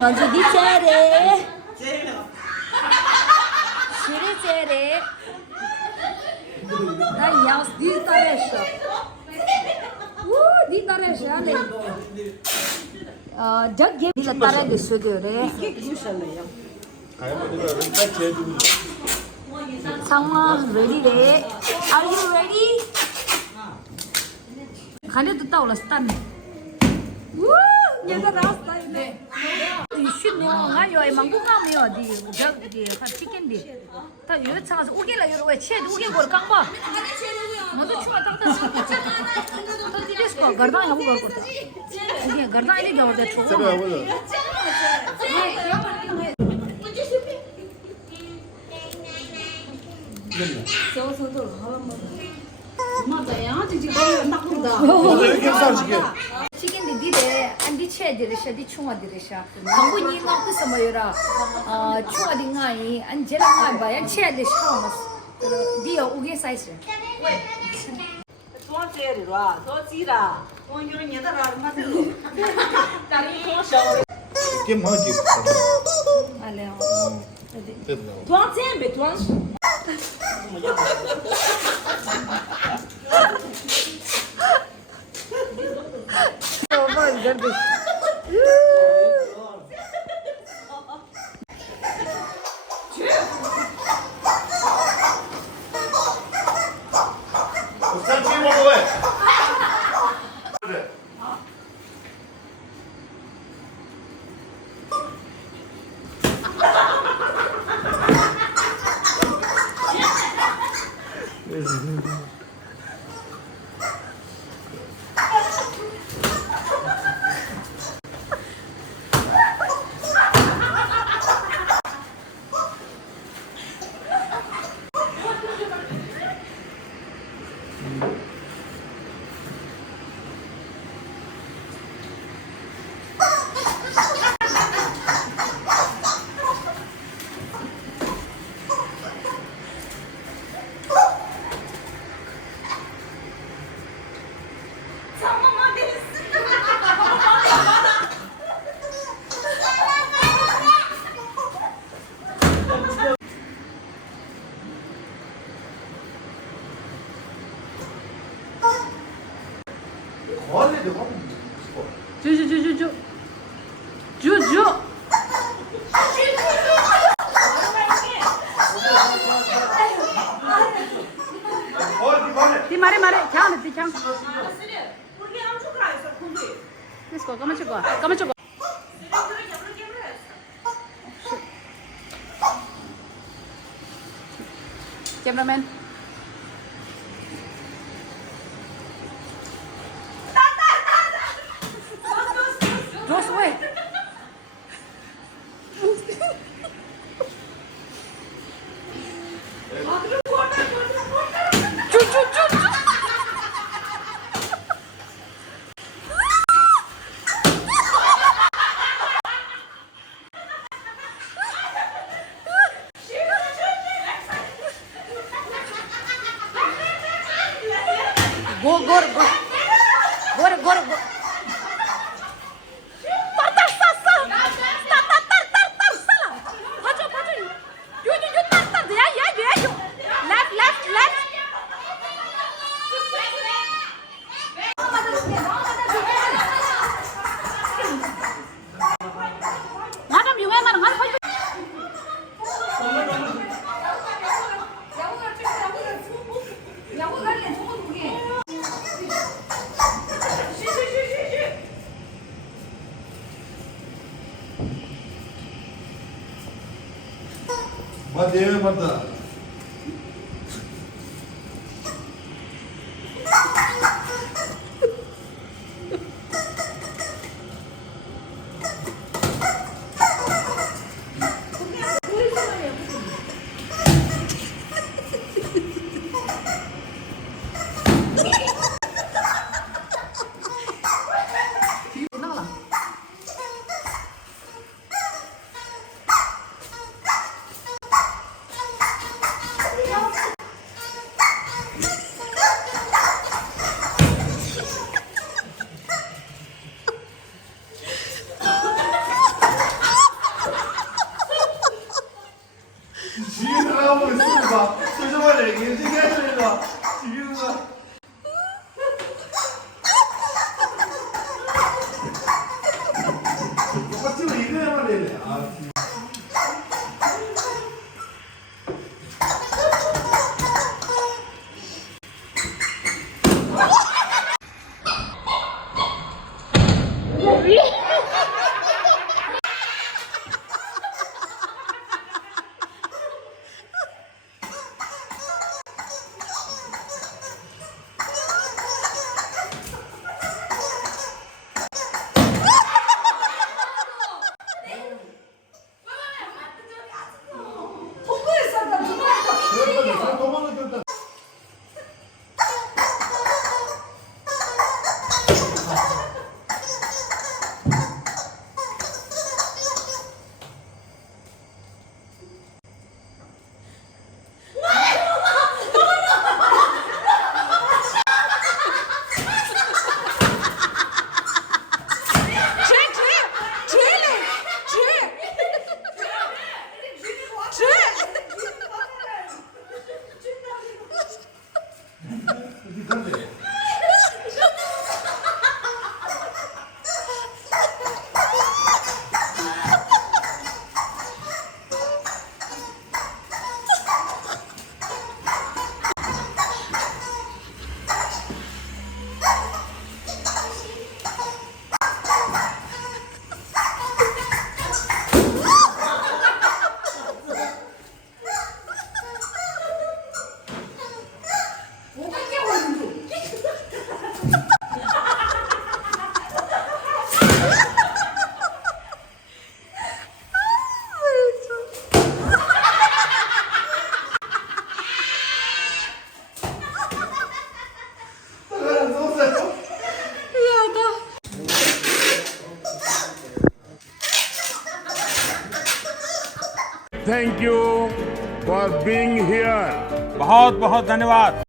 먼저 네 차례. 시리 차례. 난 야스 네 따라했어. 네 따라했어. 안 돼. जग ये लतारा दिसो दे रे 상마 ready रे are you ready खाने तो ताऊ लस्तान ये तो रास्ता है ने इशू नो ना यो मंगू ना में अदी जग दे का चिकन दे ता यो चा서 오게 라 요로 왜 체 오게 걸 깡바 먼저 추가 딱 또 디스코 गर्दा 하고 걸 거다 이게 गर्दा 아니 겨울에 추고 치킨 디디데 안디 체디르샤 디 충아 디르샤 방구니 나도 ಸಮಯ라 충아 딩아이 안젤라 바야 체디 샤마스 디어 우게 사이즈 또 제리라 또 지라 오늘 얘들아 맞아 다리 또 Kim hangi? 알레요 또 잼베 또 너무 이거 Sen kim oldu be? 주주주주주주주 디 말해 말해 장 디 장 Let's go come on go cameraman Just wait. Go. Madem manda. Thank you for being here. बहुत बहुत धन्यवाद।